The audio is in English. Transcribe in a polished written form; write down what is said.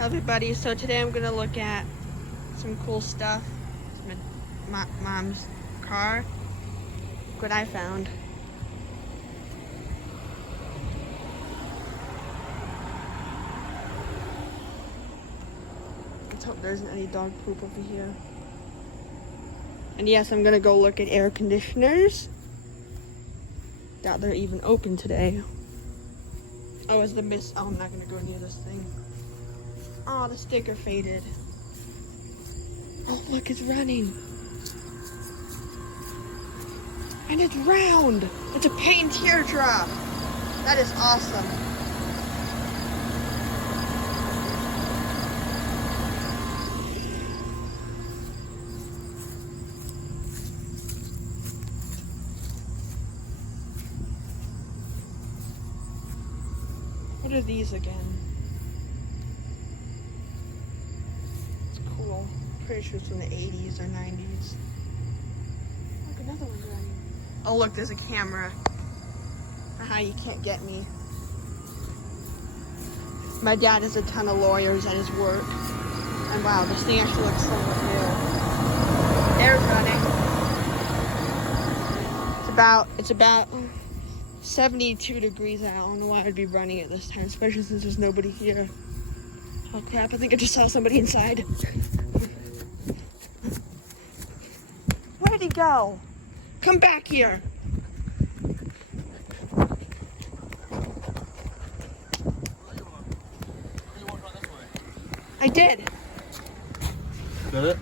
Hi everybody, so today I'm gonna look at some cool stuff. It's my mom's car. Look what I found. Let's hope there isn't any dog poop over here. And yes, I'm gonna go look at air conditioners. Doubt they're even open today. Oh, is the mist? Oh, I'm not gonna go near this thing. Oh, the sticker faded. Oh, look, it's running. And it's round. It's a Payne teardrop. That is awesome. What are these again? Cool. Pretty sure it's from the 80s or 90s. Look, another one's running. Oh, look, there's a camera. Haha, you can't get me. My dad has a ton of lawyers at his work. And wow, this thing actually looks somewhat new. Air's running. It's about 72 degrees out. I don't know why I'd be running at this time, especially since there's nobody here. Oh crap, I think I just saw somebody inside. Where did he go? Come back here. I did. Did it?